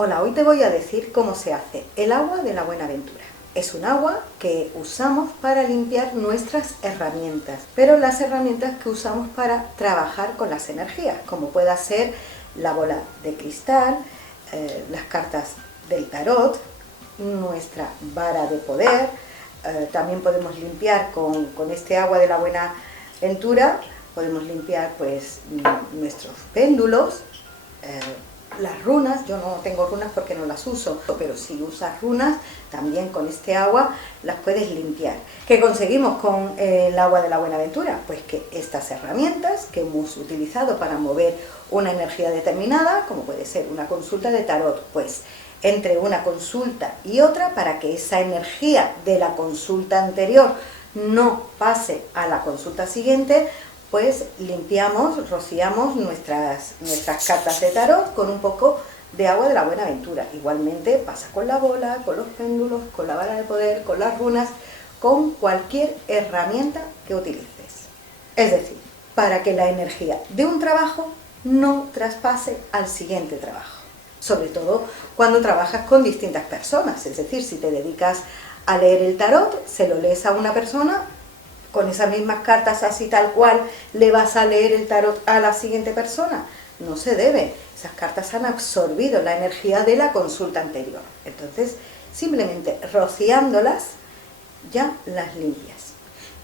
Hola, hoy te voy a decir cómo se hace el agua de la Buenaventura. Es un agua que usamos para limpiar nuestras herramientas, pero las herramientas que usamos para trabajar con las energías, como pueda ser la bola de cristal, las cartas del tarot, nuestra vara de poder. También podemos limpiar con este agua de la Buenaventura, podemos limpiar pues nuestros péndulos, las runas. Yo no tengo runas porque no las uso, pero si usas runas, también con este agua las puedes limpiar. ¿Qué conseguimos con el agua de la Buenaventura? Pues que estas herramientas que hemos utilizado para mover una energía determinada, como puede ser una consulta de tarot, pues entre una consulta y otra, para que esa energía de la consulta anterior no pase a la consulta siguiente, pues limpiamos, rociamos nuestras cartas de tarot con un poco de agua de la Buenaventura. Igualmente pasa con la bola, con los péndulos, con la vara de poder, con las runas, con cualquier herramienta que utilices. Es decir, para que la energía de un trabajo no traspase al siguiente trabajo. Sobre todo cuando trabajas con distintas personas, es decir, si te dedicas a leer el tarot, se lo lees a una persona, con esas mismas cartas así tal cual le vas a leer el tarot a la siguiente persona. No se debe, esas cartas han absorbido la energía de la consulta anterior. Entonces, simplemente rociándolas, ya las limpias.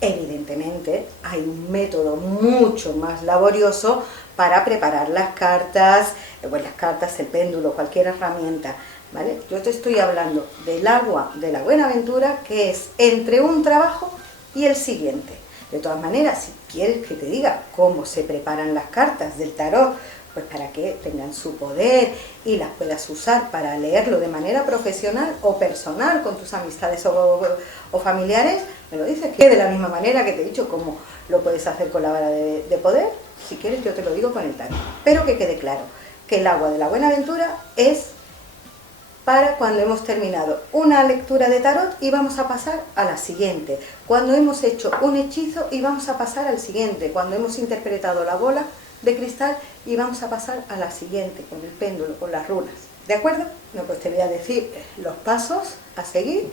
Evidentemente, hay un método mucho más laborioso para preparar las cartas, el péndulo, cualquier herramienta, ¿vale? Yo te estoy hablando del agua de la Buenaventura, que es entre un trabajo y el siguiente. De todas maneras, si quieres que te diga cómo se preparan las cartas del tarot, pues para que tengan su poder y las puedas usar para leerlo de manera profesional o personal con tus amistades o familiares, me lo dices, que de la misma manera que te he dicho cómo lo puedes hacer con la vara de poder. Si quieres yo te lo digo con el tarot, pero que quede claro que el agua de la Buenaventura es para cuando hemos terminado una lectura de tarot y vamos a pasar a la siguiente, cuando hemos hecho un hechizo y vamos a pasar al siguiente, cuando hemos interpretado la bola de cristal y vamos a pasar a la siguiente, con el péndulo, con las runas. ¿De acuerdo? No, pues te voy a decir los pasos a seguir,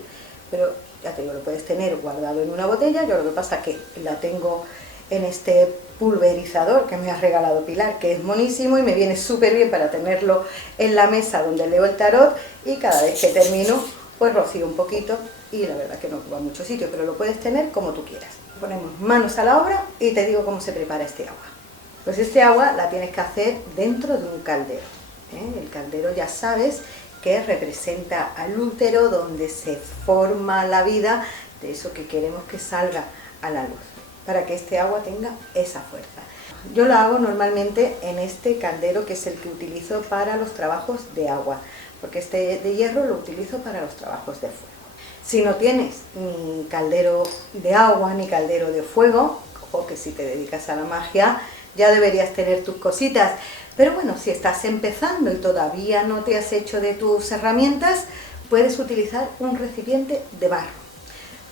pero ya te digo, lo puedes tener guardado en una botella. Yo lo que pasa es que la tengo en este pulverizador que me ha regalado Pilar, que es monísimo y me viene súper bien para tenerlo en la mesa donde leo el tarot, y cada vez que termino pues rocío un poquito y la verdad que no ocupa mucho sitio, pero lo puedes tener como tú quieras. Ponemos manos a la obra y te digo cómo se prepara este agua. Pues este agua la tienes que hacer dentro de un caldero, ¿eh? El caldero ya sabes que representa al útero, donde se forma la vida, de eso que queremos que salga a la luz, para que este agua tenga esa fuerza. Yo la hago normalmente en este caldero, que es el que utilizo para los trabajos de agua, porque este de hierro lo utilizo para los trabajos de fuego. Si no tienes ni caldero de agua ni caldero de fuego, ojo que si te dedicas a la magia ya deberías tener tus cositas, pero bueno, si estás empezando y todavía no te has hecho de tus herramientas, puedes utilizar un recipiente de barro.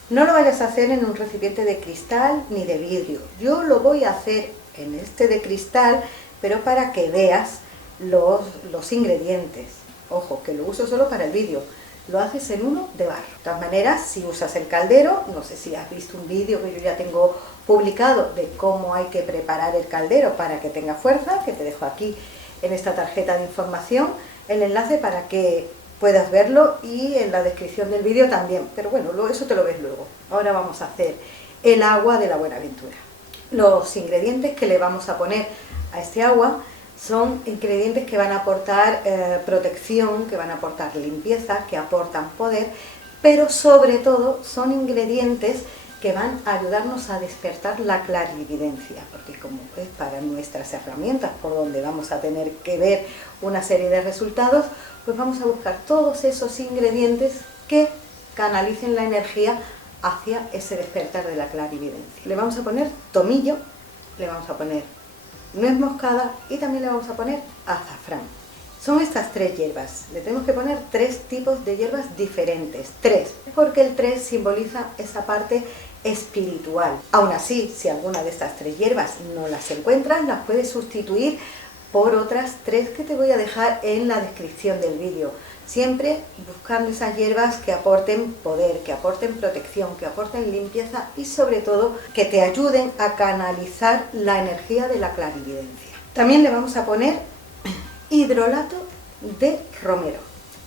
No lo vayas a hacer en un recipiente de cristal ni de vidrio. Yo lo voy a hacer en este de cristal, pero para que veas los ingredientes. Ojo, que lo uso solo para el vídeo. Lo haces en uno de barro. De todas maneras, si usas el caldero, no sé si has visto un vídeo que yo ya tengo publicado de cómo hay que preparar el caldero para que tenga fuerza, que te dejo aquí en esta tarjeta de información el enlace para que puedas verlo, y en la descripción del vídeo también, pero bueno, eso te lo ves luego. Ahora vamos a hacer el agua de la Buenaventura. Los ingredientes que le vamos a poner a este agua son ingredientes que van a aportar protección, que van a aportar limpieza, que aportan poder, pero sobre todo son ingredientes que van a ayudarnos a despertar la clarividencia, porque como es para nuestras herramientas por donde vamos a tener que ver una serie de resultados, pues vamos a buscar todos esos ingredientes que canalicen la energía hacia ese despertar de la clarividencia. Le vamos a poner tomillo, le vamos a poner nuez moscada y también le vamos a poner azafrán. Son estas tres hierbas. Le tenemos que poner tres tipos de hierbas diferentes. Tres, porque el 3 simboliza esa parte espiritual. Aún así, si alguna de estas tres hierbas no las encuentras, las puedes sustituir por otras 3 que te voy a dejar en la descripción del vídeo. Siempre buscando esas hierbas que aporten poder, que aporten protección, que aporten limpieza y sobre todo que te ayuden a canalizar la energía de la clarividencia. También le vamos a poner hidrolato de romero,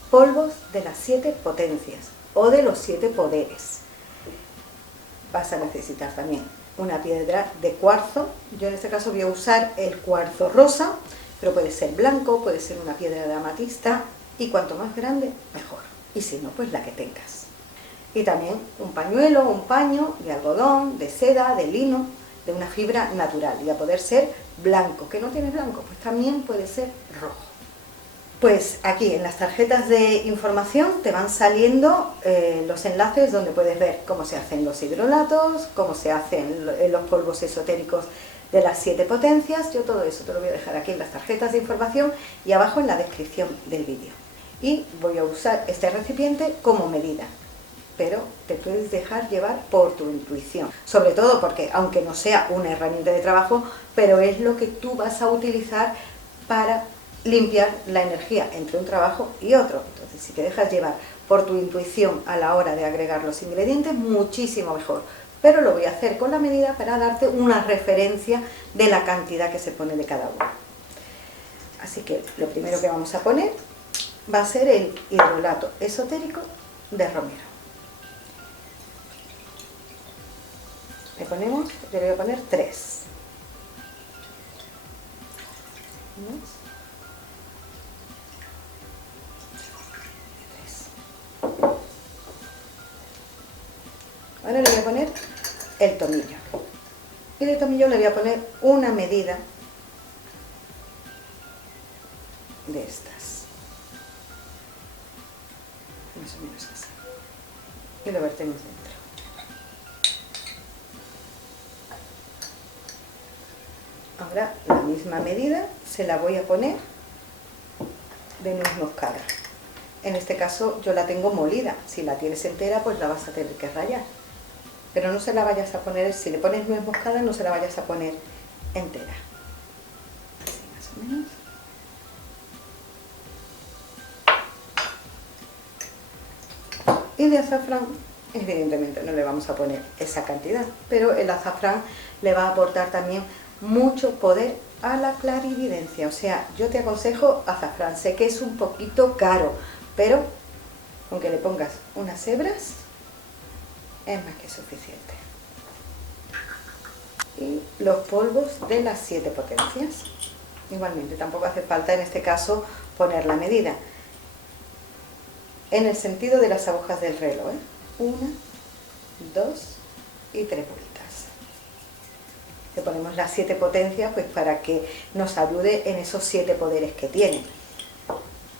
polvos de las 7 potencias o de los 7 poderes. Vas a necesitar también una piedra de cuarzo. Yo en este caso voy a usar el cuarzo rosa, pero puede ser blanco, puede ser una piedra de amatista, y cuanto más grande, mejor. Y si no, pues la que tengas. Y también un pañuelo, un paño de algodón, de seda, de lino, de una fibra natural. Y a poder ser blanco. ¿Que no tienes blanco? Pues también puede ser rojo. Pues aquí en las tarjetas de información te van saliendo los enlaces donde puedes ver cómo se hacen los hidrolatos, cómo se hacen los polvos esotéricos de las 7 potencias. Yo todo eso te lo voy a dejar aquí en las tarjetas de información y abajo en la descripción del vídeo. Y voy a usar este recipiente como medida, pero te puedes dejar llevar por tu intuición. Sobre todo porque, aunque no sea una herramienta de trabajo, pero es lo que tú vas a utilizar para limpiar la energía entre un trabajo y otro. Entonces, si te dejas llevar por tu intuición a la hora de agregar los ingredientes, muchísimo mejor. Pero lo voy a hacer con la medida para darte una referencia de la cantidad que se pone de cada uno. Así que lo primero que vamos a poner va a ser el hidrolato esotérico de romero. Le voy a poner 3. Ahora le voy a poner el tomillo. Y de tomillo le voy a poner una medida de estas. Más o menos así. Y lo vertemos dentro. Ahora la misma medida se la voy a poner de nuez moscada. En este caso yo la tengo molida. Si la tienes entera, pues la vas a tener que rallar. Pero no se la vayas a poner, si le pones nuez moscada, no se la vayas a poner entera. Así más o menos. Y de azafrán, evidentemente no le vamos a poner esa cantidad, pero el azafrán le va a aportar también mucho poder a la clarividencia. O sea, yo te aconsejo azafrán. Sé que es un poquito caro, pero aunque le pongas unas hebras, es más que suficiente. Y los polvos de las 7 potencias. Igualmente, tampoco hace falta en este caso poner la medida. En el sentido de las agujas del reloj, 1, 2 y 3 vueltas. Le ponemos las 7 potencias pues para que nos ayude en esos 7 poderes que tiene,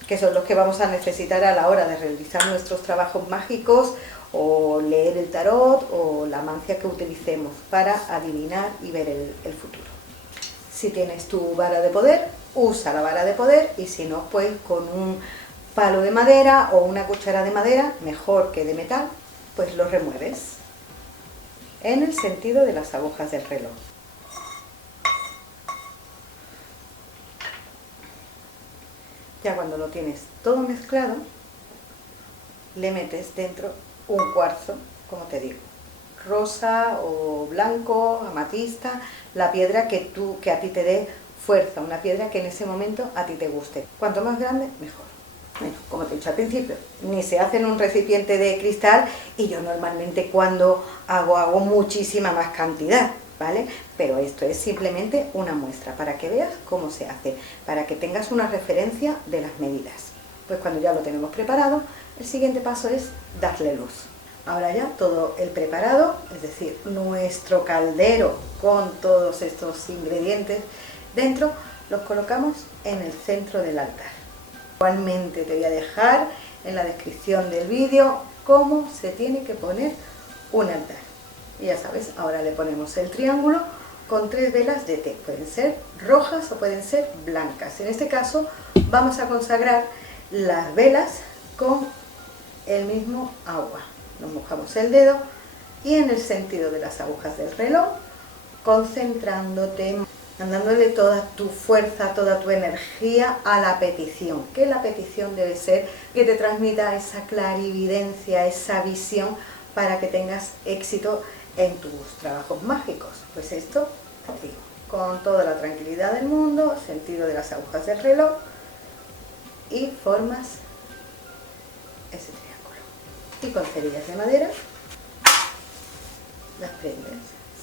que son los que vamos a necesitar a la hora de realizar nuestros trabajos mágicos o leer el tarot o la mancia que utilicemos para adivinar y ver el futuro. Si tienes tu vara de poder, usa la vara de poder, y si no, pues con un palo de madera o una cuchara de madera, mejor que de metal, pues lo remueves en el sentido de las agujas del reloj. Ya cuando lo tienes todo mezclado, le metes dentro un cuarzo, como te digo, rosa o blanco, amatista, la piedra que a ti te dé fuerza, una piedra que en ese momento a ti te guste. Cuanto más grande, mejor. Bueno, como te he dicho al principio, ni se hace en un recipiente de cristal, y yo normalmente cuando hago muchísima más cantidad, ¿vale? Pero esto es simplemente una muestra para que veas cómo se hace, para que tengas una referencia de las medidas. Pues cuando ya lo tenemos preparado, el siguiente paso es darle luz. Ahora ya todo el preparado, es decir, nuestro caldero con todos estos ingredientes dentro, los colocamos en el centro del altar. Igualmente te voy a dejar en la descripción del vídeo cómo se tiene que poner un altar. Y ya sabes, ahora le ponemos el triángulo con 3 velas de té. Pueden ser rojas o pueden ser blancas. En este caso vamos a consagrar las velas con el mismo agua. Nos mojamos el dedo y en el sentido de las agujas del reloj, concentrándote. dándole toda tu fuerza, toda tu energía a la petición, que la petición debe ser que te transmita esa clarividencia, esa visión para que tengas éxito en tus trabajos mágicos. Pues esto, digo, con toda la tranquilidad del mundo, sentido de las agujas del reloj y formas ese triángulo. Y con cerillas de madera las prendes,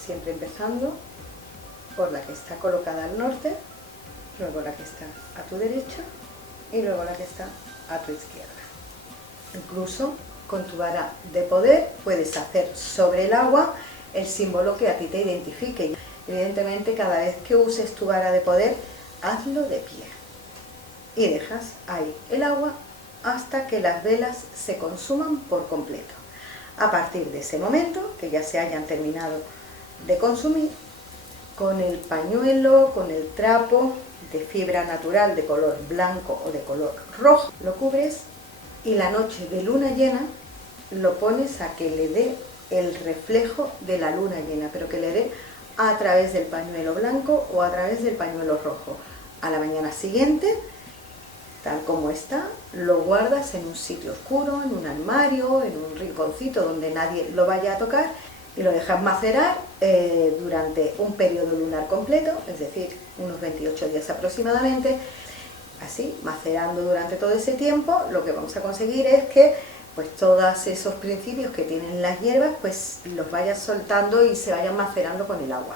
siempre empezando por la que está colocada al norte, luego la que está a tu derecha y luego la que está a tu izquierda. Incluso con tu vara de poder puedes hacer sobre el agua el símbolo que a ti te identifique. Evidentemente, cada vez que uses tu vara de poder, hazlo de pie y dejas ahí el agua hasta que las velas se consuman por completo. A partir de ese momento, que ya se hayan terminado de consumir, con el pañuelo, con el trapo de fibra natural de color blanco o de color rojo, lo cubres y la noche de luna llena lo pones a que le dé el reflejo de la luna llena, pero que le dé a través del pañuelo blanco o a través del pañuelo rojo. A la mañana siguiente, tal como está, lo guardas en un sitio oscuro, en un armario, en un rinconcito donde nadie lo vaya a tocar y lo dejas macerar durante un periodo lunar completo, es decir, unos 28 días aproximadamente. Así, macerando durante todo ese tiempo, lo que vamos a conseguir es que pues todos esos principios que tienen las hierbas pues los vayas soltando y se vayan macerando con el agua.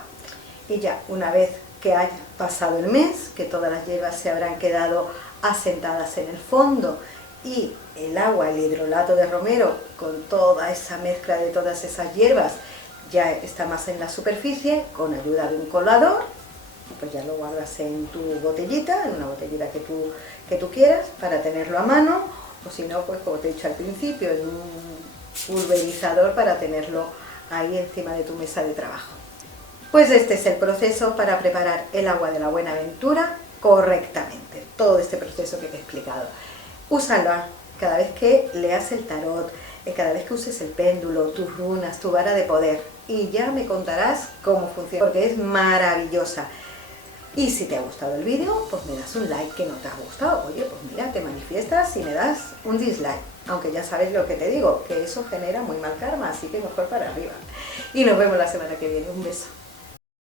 Y ya una vez que haya pasado el mes, que todas las hierbas se habrán quedado asentadas en el fondo y el agua, el hidrolato de romero con toda esa mezcla de todas esas hierbas ya está más en la superficie, con ayuda de un colador, pues ya lo guardas en tu botellita, en una botellita que tú quieras para tenerlo a mano, o si no, pues como te he dicho al principio, en un pulverizador para tenerlo ahí encima de tu mesa de trabajo. Pues este es el proceso para preparar el agua de la Buenaventura correctamente, todo este proceso que te he explicado. Úsala cada vez que leas el tarot, cada vez que uses el péndulo, tus runas, tu vara de poder, y ya me contarás cómo funciona, porque es maravillosa. Y si te ha gustado el vídeo, pues me das un like. Que no te ha gustado, oye, pues mira, te manifiestas y me das un dislike. Aunque ya sabes lo que te digo, que eso genera muy mal karma, así que mejor para arriba. Y nos vemos la semana que viene. Un beso.